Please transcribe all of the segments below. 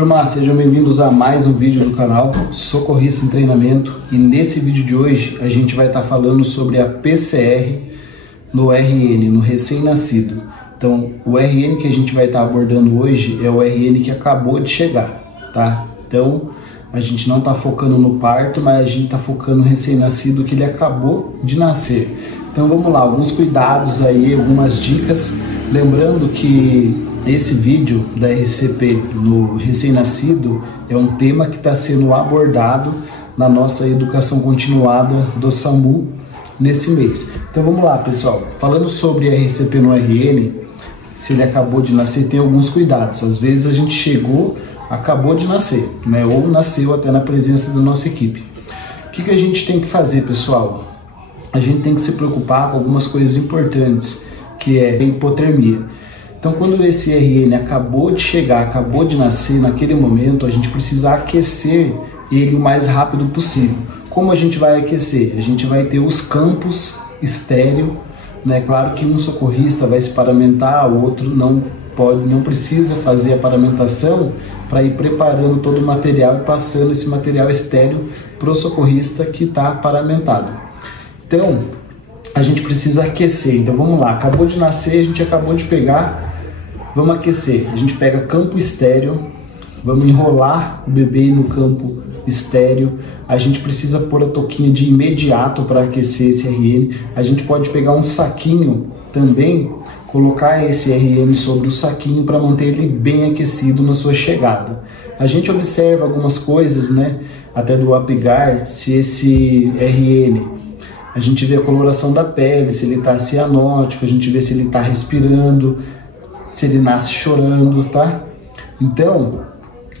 Turma, sejam bem-vindos a mais um vídeo do canal Socorrista em Treinamento, e nesse vídeo de hoje a gente vai estar falando sobre a PCR no RN, no recém-nascido. Então, o RN que a gente vai estar abordando hoje é o RN que acabou de chegar, tá? Então, a gente não está focando no parto, mas a gente está focando no recém-nascido que ele acabou de nascer. Então, vamos lá, alguns cuidados aí, algumas dicas. Lembrando que esse vídeo da RCP no recém-nascido é um tema que está sendo abordado na nossa educação continuada do SAMU nesse mês. Então vamos lá, pessoal. Falando sobre a RCP no RN, se ele acabou de nascer, tem alguns cuidados. Às vezes a gente chegou, acabou de nascer, né? Ou nasceu até na presença da nossa equipe. O que a gente tem que fazer, pessoal? A gente tem que se preocupar com algumas coisas importantes, que é a hipotermia. Então, quando esse RN acabou de chegar, acabou de nascer, naquele momento, a gente precisa aquecer ele o mais rápido possível. Como a gente vai aquecer? A gente vai ter os campos estéreo, né? Claro que um socorrista vai se paramentar, o outro não precisa fazer a paramentação para ir preparando todo o material e passando esse material estéreo para o socorrista que está paramentado. Então, a gente precisa aquecer. Então, vamos lá. Acabou de nascer, a gente acabou de pegar. Vamos aquecer. A gente pega campo estéreo, vamos enrolar o bebê no campo estéreo. A gente precisa pôr a touquinha de imediato para aquecer esse RN. A gente pode pegar um saquinho também, colocar esse RN sobre o saquinho para manter ele bem aquecido na sua chegada. A gente observa algumas coisas, né, até do Apgar, se esse RN, a gente vê a coloração da pele, se ele está cianótico, a gente vê se ele está respirando, se ele nasce chorando, tá? Então,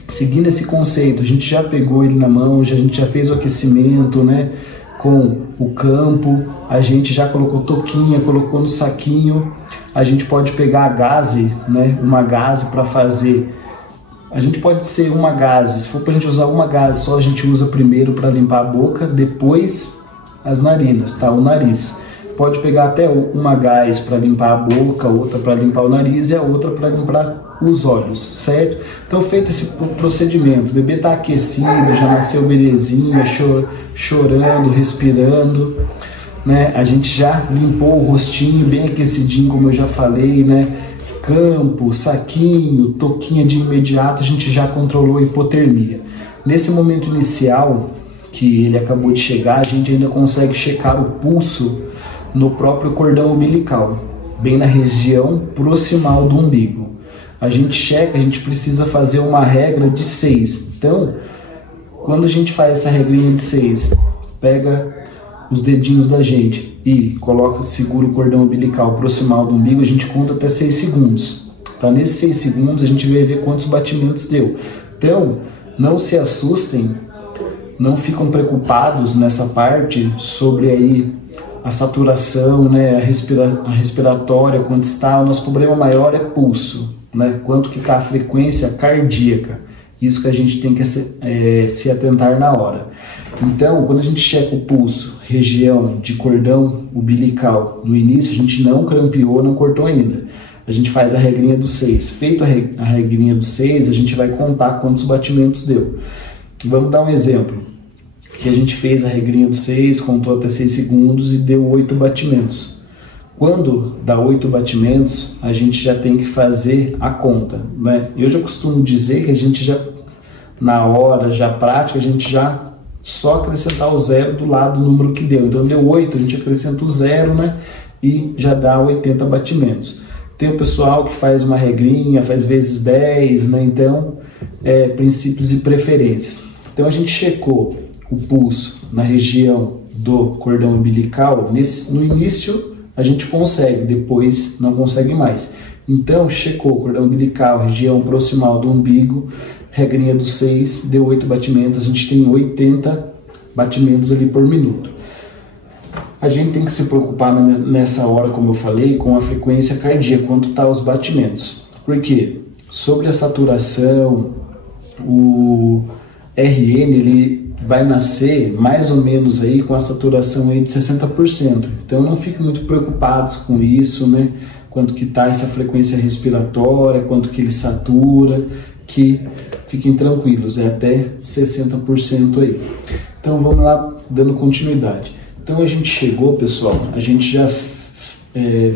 seguindo esse conceito, a gente já pegou ele na mão, a gente já fez o aquecimento, né, com o campo, a gente já colocou touquinha, colocou no saquinho, a gente pode pegar a gaze, né, uma gaze para fazer. A gente pode ser uma gaze, se for para a gente usar uma gaze só, a gente usa primeiro para limpar a boca, depois as narinas, tá? O nariz. Pode pegar até uma gás para limpar a boca, outra para limpar o nariz e a outra para limpar os olhos, certo? Então, feito esse procedimento, o bebê está aquecido, já nasceu belezinha, chorando, respirando, né? A gente já limpou o rostinho bem aquecidinho, como eu já falei, né? Campo, saquinho, touquinha de imediato, a gente já controlou a hipotermia. Nesse momento inicial, que ele acabou de chegar, a gente ainda consegue checar o pulso no próprio cordão umbilical, bem na região proximal do umbigo. A gente checa, a gente precisa fazer uma regra de 6. Então, quando a gente faz essa regrinha de 6, pega os dedinhos da gente e segura o cordão umbilical proximal do umbigo, a gente conta até 6 segundos. Tá? Nesses 6 segundos a gente vai ver quantos batimentos deu. Então, não se assustem, não ficam preocupados nessa parte sobre aí a saturação, né, a respiratória, quanto está. O nosso problema maior é pulso, né, quanto que está a frequência cardíaca. Isso que a gente tem que se atentar na hora. Então, quando a gente checa o pulso, região de cordão umbilical, no início a gente não crampeou, não cortou ainda. A gente faz a regrinha do 6. Feito a regrinha do 6, a gente vai contar quantos batimentos deu. Vamos dar um exemplo. Que a gente fez a regrinha do 6, contou até 6 segundos e deu 8 batimentos. Quando dá 8 batimentos, a gente já tem que fazer a conta, né? Eu já costumo dizer que a gente já, na hora, já prática, a gente já só acrescentar o 0 do lado do número que deu. Então deu 8, a gente acrescenta o 0, né? E já dá 80 batimentos. Tem o pessoal que faz uma regrinha, faz vezes 10, né? Então, princípios e preferências. Então a gente checou o pulso na região do cordão umbilical, no início a gente consegue, depois não consegue mais. Então, checou o cordão umbilical, região proximal do umbigo, regrinha do 6, deu 8 batimentos, a gente tem 80 batimentos ali por minuto. A gente tem que se preocupar nessa hora, como eu falei, com a frequência cardíaca, quanto tá os batimentos. Por quê? Sobre a saturação, o RN, ele vai nascer mais ou menos aí com a saturação aí de 60%. Então não fiquem muito preocupados com isso, né? Quanto que tá essa frequência respiratória, quanto que ele satura, que fiquem tranquilos, é até 60% aí. Então vamos lá, dando continuidade. Então a gente chegou, pessoal, a gente já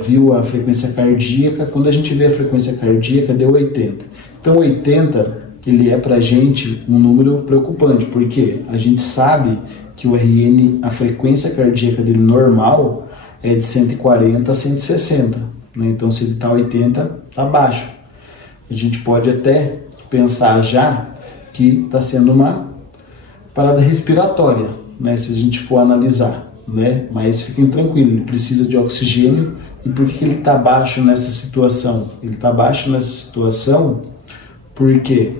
viu a frequência cardíaca. Quando a gente vê a frequência cardíaca, deu 80. Então 80, ele é pra gente um número preocupante, porque a gente sabe que o RN, a frequência cardíaca dele normal é de 140 a 160, né? Então se ele tá 80, tá baixo. A gente pode até pensar já que está sendo uma parada respiratória, né? Se a gente for analisar, né? Mas fiquem tranquilos, ele precisa de oxigênio. E por que ele está baixo nessa situação? Ele está baixo nessa situação porque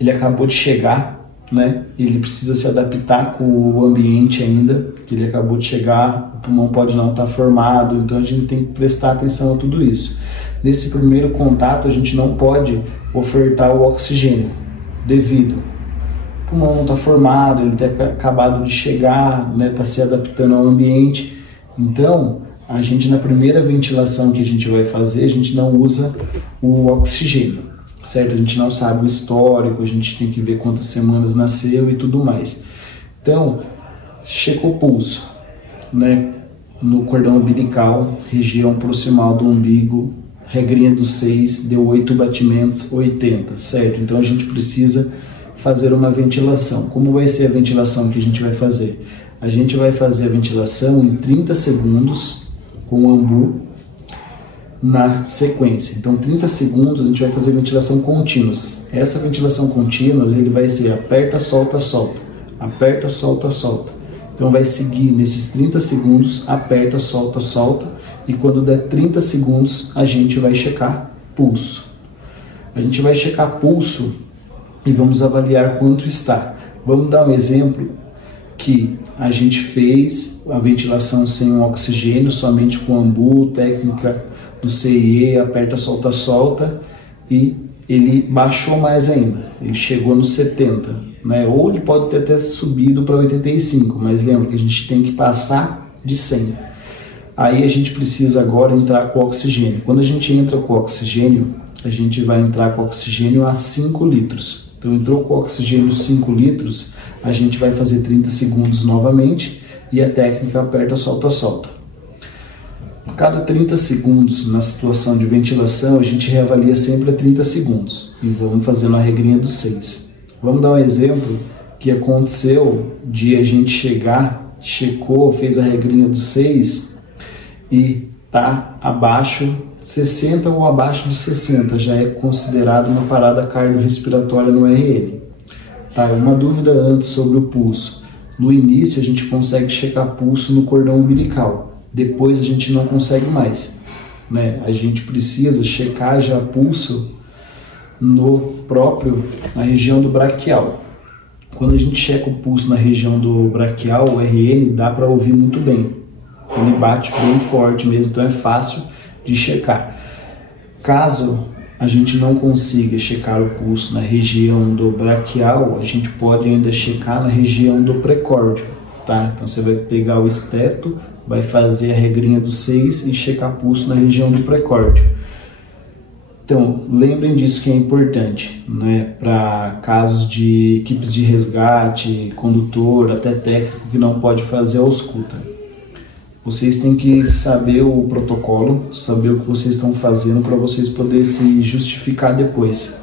ele acabou de chegar, né? Ele precisa se adaptar com o ambiente ainda, que ele acabou de chegar, o pulmão pode não estar formado, então a gente tem que prestar atenção a tudo isso. Nesse primeiro contato, a gente não pode ofertar o oxigênio, devido o pulmão não está formado, ele tem acabado de chegar, né? Está se adaptando ao ambiente. Então, a gente, na primeira ventilação que a gente vai fazer, a gente não usa o oxigênio, certo? A gente não sabe o histórico, a gente tem que ver quantas semanas nasceu e tudo mais. Então, checa o pulso, né? No cordão umbilical, região proximal do umbigo, regrinha dos 6, deu 8 batimentos, 80, certo? Então a gente precisa fazer uma ventilação. Como vai ser a ventilação que a gente vai fazer? A gente vai fazer a ventilação em 30 segundos com o ambu na sequência. Então 30 segundos a gente vai fazer ventilação contínua. Essa ventilação contínua, ele vai ser aperta, solta, solta. Aperta, solta, solta. Então vai seguir nesses 30 segundos, aperta, solta, solta. E quando der 30 segundos, a gente vai checar pulso. A gente vai checar pulso e vamos avaliar quanto está. Vamos dar um exemplo que a gente fez a ventilação sem o oxigênio, somente com ambu, técnica do CIE, aperta, solta, solta, e ele baixou mais ainda, ele chegou nos 70, né? Ou ele pode ter até subido para 85, mas lembra que a gente tem que passar de 100. Aí a gente precisa agora entrar com oxigênio. Quando a gente entra com oxigênio, a gente vai entrar com oxigênio a 5 litros. Então entrou com oxigênio 5 litros, a gente vai fazer 30 segundos novamente e a técnica aperta, solta, solta. Cada 30 segundos na situação de ventilação, a gente reavalia sempre a 30 segundos e vamos fazendo a regrinha dos 6. Vamos dar um exemplo que aconteceu de a gente chegar, checou, fez a regrinha dos 6 e tá abaixo 60 ou abaixo de 60, já é considerado uma parada cardiorrespiratória no RN. Tá, uma dúvida antes sobre o pulso. No início a gente consegue checar pulso no cordão umbilical, depois a gente não consegue mais, né? A gente precisa checar já pulso na região do braquial. Quando a gente checa o pulso na região do braquial, o RN, dá para ouvir muito bem. Ele bate bem forte mesmo, então é fácil de checar. Caso a gente não consiga checar o pulso na região do braquial, a gente pode ainda checar na região do precórdio, tá? Então você vai pegar o esteto, vai fazer a regrinha dos 6 e checar pulso na região do precórdio. Então, lembrem disso que é importante, né? Para casos de equipes de resgate, condutor, até técnico que não pode fazer a ausculta. Vocês têm que saber o protocolo, saber o que vocês estão fazendo para vocês poderem se justificar depois.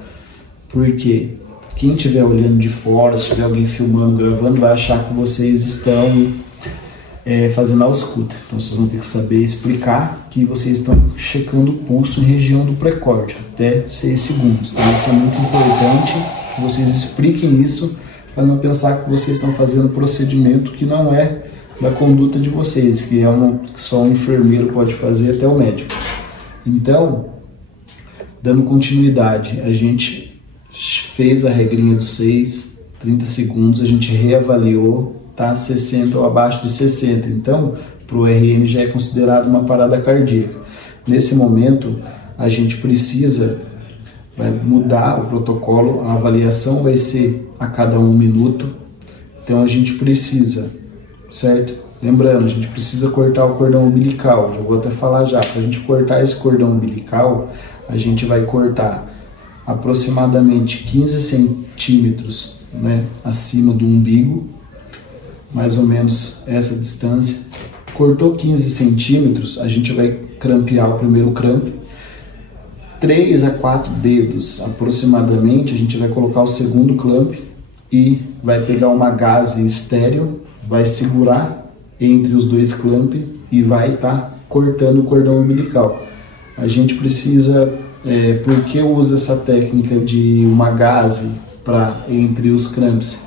Porque quem estiver olhando de fora, se tiver alguém filmando, gravando, vai achar que vocês estão fazendo a ausculta. Então vocês vão ter que saber explicar que vocês estão checando o pulso em região do precórdio, até 6 segundos. Então isso é muito importante que vocês expliquem isso, para não pensar que vocês estão fazendo um procedimento que não é da conduta de vocês, que é que só um enfermeiro pode fazer, até o médico. Então, dando continuidade, a gente fez a regrinha dos 6, 30 segundos, a gente reavaliou, tá 60 ou abaixo de 60, então para o RN já é considerado uma parada cardíaca. Nesse momento, a gente vai mudar o protocolo, a avaliação vai ser a cada 1 minuto, então a gente precisa, certo? Lembrando, a gente precisa cortar o cordão umbilical, já vou até falar já, para a gente cortar esse cordão umbilical, a gente vai cortar aproximadamente 15 centímetros, né, acima do umbigo, mais ou menos essa distância. Cortou 15 centímetros, a gente vai crampear o primeiro cramp. 3 a 4 dedos aproximadamente, a gente vai colocar o segundo clamp e vai pegar uma gaze estéreo, vai segurar entre os dois clamp e vai estar cortando o cordão umbilical. A gente precisa, por que eu uso essa técnica de uma gaze entre os clamps?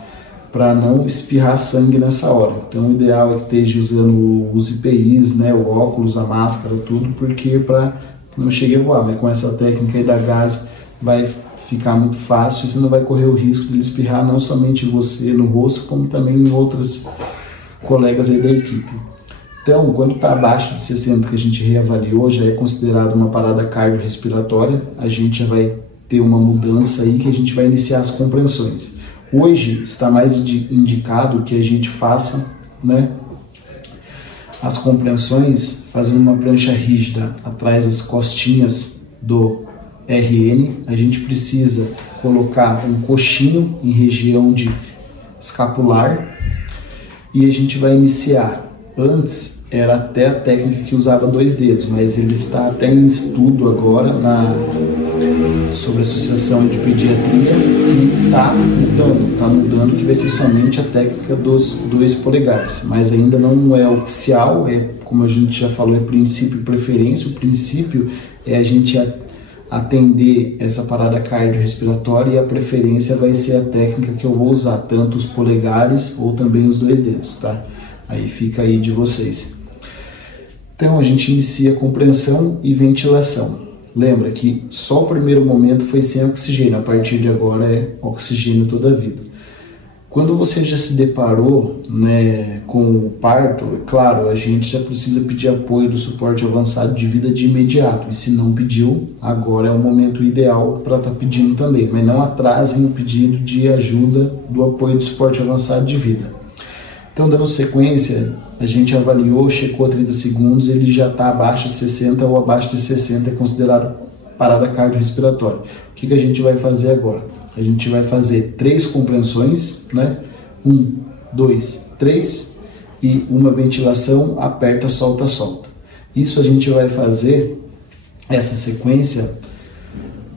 Para não espirrar sangue nessa hora. Então o ideal é que esteja usando os EPIs, né, o óculos, a máscara, tudo, porque para não chegue a voar. Mas com essa técnica aí da gaze vai ficar muito fácil e você não vai correr o risco de ele espirrar não somente você no rosto, como também em outros colegas aí da equipe. Então, quando está abaixo de 60, que a gente reavaliou, já é considerado uma parada cardiorrespiratória, a gente já vai ter uma mudança aí que a gente vai iniciar as compreensões. Hoje está mais indicado que a gente faça, né, as compreensões fazendo uma prancha rígida atrás das costinhas do RN. A gente precisa colocar um coxinho em região de escapular e a gente vai iniciar. Antes era até a técnica que usava 2 dedos, mas ele está até em estudo agora sobre a Associação de Pediatria e está mudando, que vai ser somente a técnica dos 2 polegares, mas ainda não é oficial, como a gente já falou, é princípio e preferência. O princípio é a gente atender essa parada cardiorrespiratória e a preferência vai ser a técnica que eu vou usar, tanto os polegares ou também os 2 dedos, tá? Aí fica aí de vocês. Então a gente inicia a compreensão e ventilação. Lembra que só o primeiro momento foi sem oxigênio, a partir de agora é oxigênio toda a vida. Quando você já se deparou, né, com o parto, é claro, a gente já precisa pedir apoio do suporte avançado de vida de imediato. E se não pediu, agora é o momento ideal para estar pedindo também. Mas não atrasem o pedido de ajuda do apoio do suporte avançado de vida. Então, dando sequência, a gente avaliou, checou 30 segundos, ele já está abaixo de 60 ou abaixo de 60, é considerado parada cardiorrespiratória. O que a gente vai fazer agora? A gente vai fazer 3 compreensões, né? 1, 2, 3 e uma ventilação, aperta, solta, solta. Isso a gente vai fazer, essa sequência,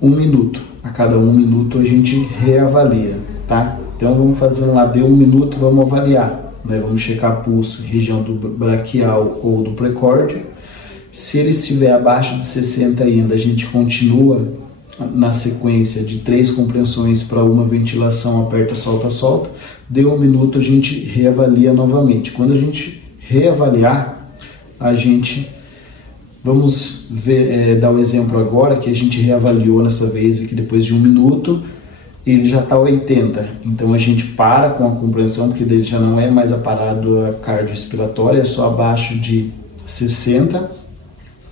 1 minuto. A cada 1 minuto a gente reavalia, tá? Então vamos fazendo lá, deu 1 minuto, vamos avaliar. Vamos checar pulso, região do braquial ou do precórdio. Se ele estiver abaixo de 60 ainda, a gente continua na sequência de 3 compreensões para uma ventilação, aperta, solta, solta. Deu 1 minuto, a gente reavalia novamente. Quando a gente reavaliar, a gente... Vamos ver, dar o exemplo agora que a gente reavaliou nessa vez aqui depois de 1 minuto. Ele já está 80, então a gente para com a compreensão, porque ele já não é mais a parada cardiorrespiratória, é só abaixo de 60,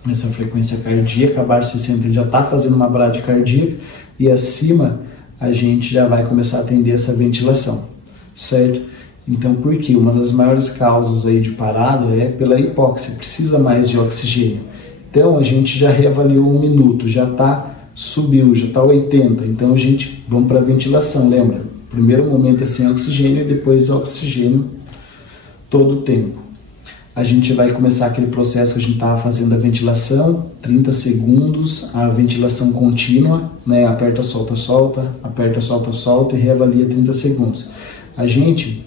essa frequência cardíaca, abaixo de 60 ele já está fazendo uma bradicardia, e acima a gente já vai começar a atender essa ventilação, certo? Então, por quê? Uma das maiores causas aí de parada é pela hipóxia, precisa mais de oxigênio. Então a gente já reavaliou 1 minuto, já está... Subiu, já está 80, então a gente vamos para a ventilação, lembra? Primeiro momento é sem oxigênio e depois oxigênio todo o tempo. A gente vai começar aquele processo que a gente estava fazendo a ventilação, 30 segundos, a ventilação contínua, né? Aperta, solta, solta, aperta, solta, solta e reavalia 30 segundos. A gente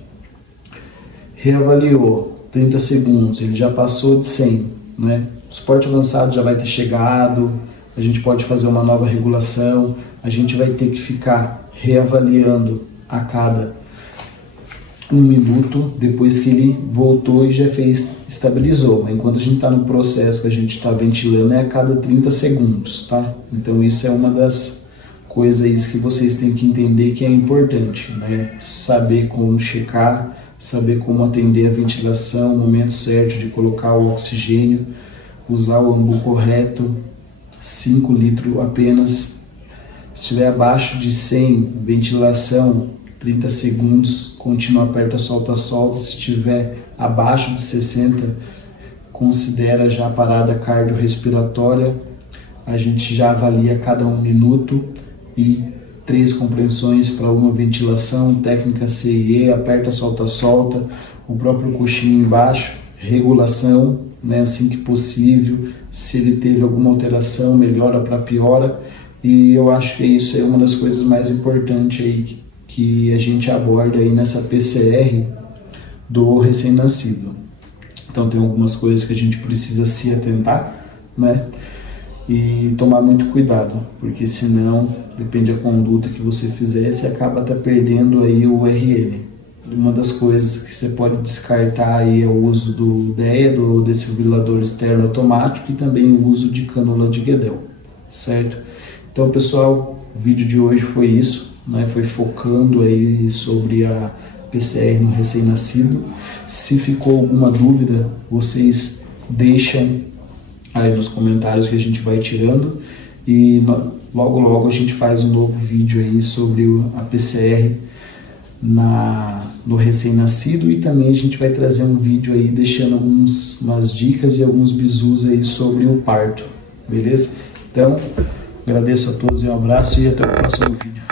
reavaliou 30 segundos, ele já passou de 100, né? O suporte avançado já vai ter chegado, a gente pode fazer uma nova regulação, a gente vai ter que ficar reavaliando a cada 1 minuto, depois que ele voltou e já estabilizou. Enquanto a gente está no processo que a gente está ventilando, é a cada 30 segundos, tá? Então isso é uma das coisas que vocês têm que entender que é importante, né? Saber como checar, saber como atender a ventilação, o momento certo de colocar o oxigênio, usar o ambu correto, 5 litros apenas. Se estiver abaixo de 100, ventilação, 30 segundos, continua, aperta, solta, solta. Se estiver abaixo de 60, considera já a parada cardiorrespiratória. A gente já avalia cada 1 minuto e 3 compreensões para uma ventilação, técnica CIE, aperta, solta, solta, o próprio coxinho embaixo, regulação, né, assim que possível, se ele teve alguma alteração, melhora para piora, e eu acho que isso é uma das coisas mais importantes aí que a gente aborda aí nessa PCR do recém-nascido. Então tem algumas coisas que a gente precisa se atentar, né, e tomar muito cuidado, porque senão, depende da conduta que você fizer, você acaba até perdendo aí o RN. Uma das coisas que você pode descartar aí é o uso do DEA, do desfibrilador externo automático, e também o uso de cânula de Guedel, certo? Então, pessoal, o vídeo de hoje foi isso, né? Foi focando aí sobre a PCR no recém-nascido. Se ficou alguma dúvida, vocês deixam aí nos comentários que a gente vai tirando, e logo logo a gente faz um novo vídeo aí sobre a PCR no recém-nascido, e também a gente vai trazer um vídeo aí deixando umas dicas e alguns bizus aí sobre o parto, beleza? Então, agradeço a todos e um abraço e até o próximo vídeo.